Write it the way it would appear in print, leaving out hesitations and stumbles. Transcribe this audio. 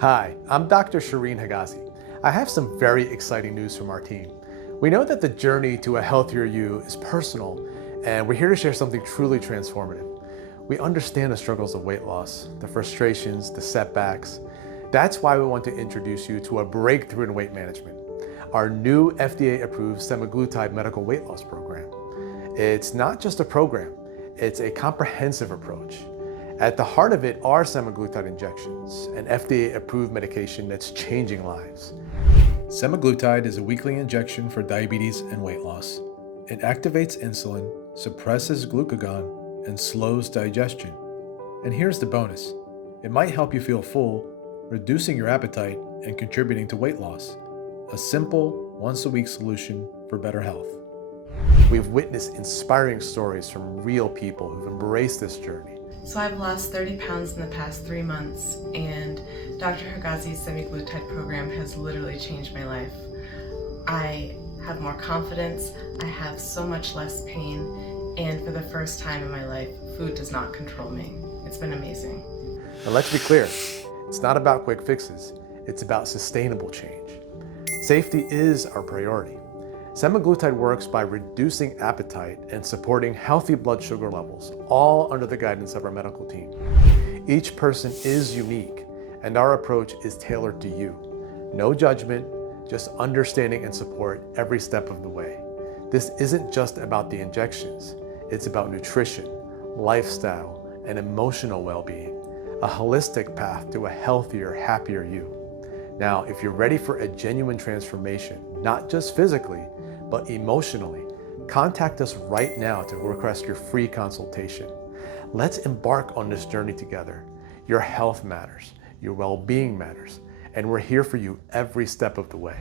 Hi, I'm Dr. Shireen Hagazi. I have some very exciting news from our team. We know that the journey to a healthier you is personal, and we're here to share something truly transformative. We understand the struggles of weight loss, the frustrations, the setbacks. That's why we want to introduce you to a breakthrough in weight management, our new FDA-approved Semaglutide medical weight loss program. It's not just a program, it's a comprehensive approach. At the heart of it are semaglutide injections, an FDA-approved medication that's changing lives. Semaglutide is a weekly injection for diabetes and weight loss. It activates insulin, suppresses glucagon, and slows digestion. And here's the bonus. It might help you feel full, reducing your appetite and contributing to weight loss. A simple, once-a-week solution for better health. We've witnessed inspiring stories from real people who've embraced this journey. So I've lost 30 pounds in the past 3 months, and Dr. Hagazi's Semaglutide program has literally changed my life. I have more confidence, I have so much less pain, and for the first time in my life, food does not control me. It's been amazing. Now let's be clear, it's not about quick fixes, it's about sustainable change. Safety is our priority. Semaglutide works by reducing appetite and supporting healthy blood sugar levels, all under the guidance of our medical team. Each person is unique, and our approach is tailored to you. No judgment, just understanding and support every step of the way. This isn't just about the injections, it's about nutrition, lifestyle, and emotional well-being, a holistic path to a healthier, happier you. Now, if you're ready for a genuine transformation, not just physically, but emotionally, contact us right now to request your free consultation. Let's embark on this journey together. Your health matters, your well-being matters, and we're here for you every step of the way.